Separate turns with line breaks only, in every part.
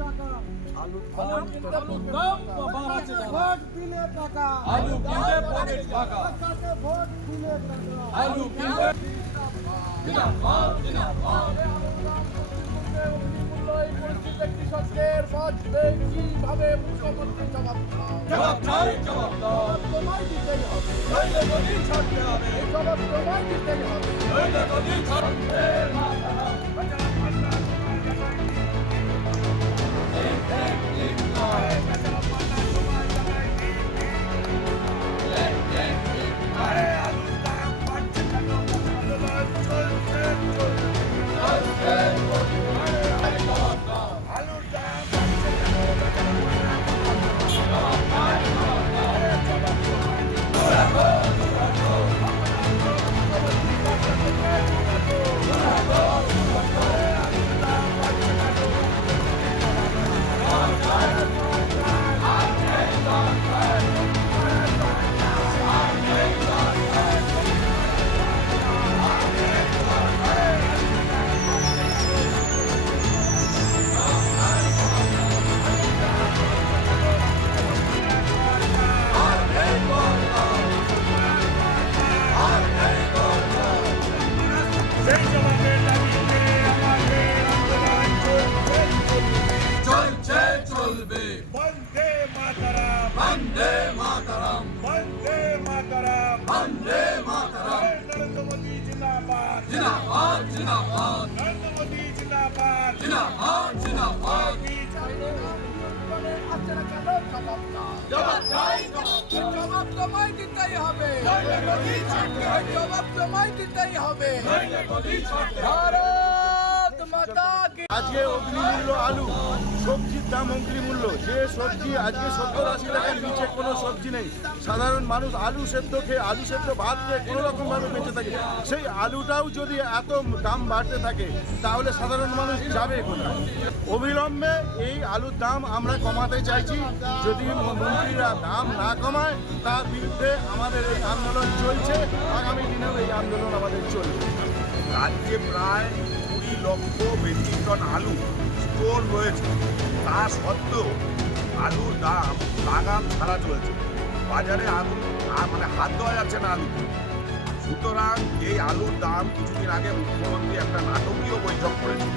টাকা
আলু দাম বাড়াচ্ছে যারা।
ভোট দিলে টাকা
আলু কিনতে পকেট ফাঁকা
ভোট দিলে টাকা
আলু কিনতে জিন্দাবাদ, জিন্দাবাদ।
কৃষকদের বাঁচবে কীভাবে মুখ্যমন্ত্রী জবাব
জবাব চাই, জবাব
তোমায় দিতেই হবে
নইলে গদি ছাড়তে হবে।
জবাব তোমায় দিতেই হবে
নইলে গদি ছাড়তে চলছে চলবে
বন্দে মাতারাম
বন্দে মাতরম
বন্দে মাতারাম
বন্দে মাতরম
নরেন্দ্র মোদী জিন্দাবাদ
জিন্দাবাদ জিন্দাবাদ
নরেন্দ্র মোদী জিন্দাবাদ
জিন্দাবাদ জিন্দাবাদ
জবাব তোমায় দিতেই হবে। জবাব তোমায় দিতেই হবে। ভারত
আজকে অগ্নিমূল্য আলু, সবজির দাম অগ্নিমূল্য যে সবজি আজকে সত্তর আশি টাকার নিচে কোনো সবজি নেই। সাধারণ মানুষ আলু সেদ্ধ খেয়ে, আলু সেদ্ধ ভাত খেয়ে কোনো রকমভাবে বেঁচে থাকে। সেই আলুটাও যদি এত দাম বাড়তে থাকে, তাহলে সাধারণ মানুষ যাবে কোথায়? অবিলম্বে এই আলুর দাম আমরা কমাতে চাইছি। যদি মন্ত্রীরা দাম না কমায়, তার বিরুদ্ধে আমাদের এই আন্দোলন চলছে। আগামী দিনেও এই আন্দোলন আমাদের চলবে।
রাজ্যে প্রায় লক্ষ মেট্রিক টন আলু স্টোর রয়েছে। তা সত্ত্বেও আলুর দাম লাগাম ছাড়া চলছে। বাজারে আলু মানে হাত দেওয়া যাচ্ছে না আলু সুতরাং এই আলুর দাম কিছুদিন আগে মুখ্যমন্ত্রী একটা নাটকীয় বৈঠক করেছিল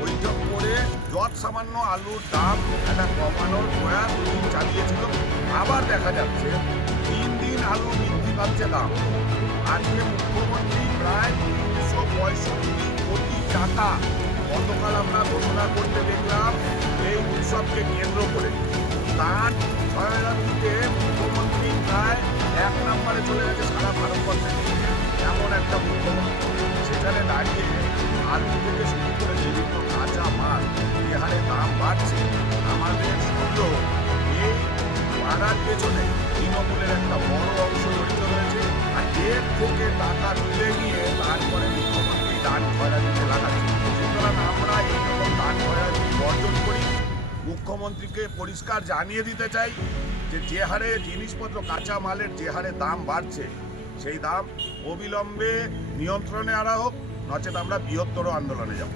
বৈঠক করে যত সামান্য আলুর দাম একটা কমানোর প্রয়াস চালিয়েছিল। আবার দেখা যাচ্ছে তিন দিন আলু বৃদ্ধি পাচ্ছে দাম। আজকে মুখ্যমন্ত্রী প্রায় তিনশো পঁয়ষট্টি টাকা গতকাল আমরা ঘোষণা করতে দেখলাম এই উৎসবকে কেন্দ্র করে। তার সহায়তাতে মুখ্যমন্ত্রী প্রায় এক নম্বরে চলে গেছে সারা ভারতবর্ষে। এমন একটা মুখ্যমন্ত্রী সেখানে দাঁড়িয়ে আলু থেকে শুরু করে বিভিন্ন কাঁচা মাল যে হারে দাম বাড়ছে। আমাদের সন্দেহ এই বাড়ার পেছনে তৃণমূলের একটা বড় অংশ জড়িত রয়েছে। আর এর থেকে টাকা তুলে নিয়ে মুখ্যমন্ত্রীকে পরিষ্কার জানিয়ে দিতে চাই যে যে হারে জিনিসপত্র কাঁচা মালের যে হারে দাম বাড়ছে, সেই দাম অবিলম্বে নিয়ন্ত্রণে আনা হোক, নচেত আমরা বৃহত্তর আন্দোলনে যাব।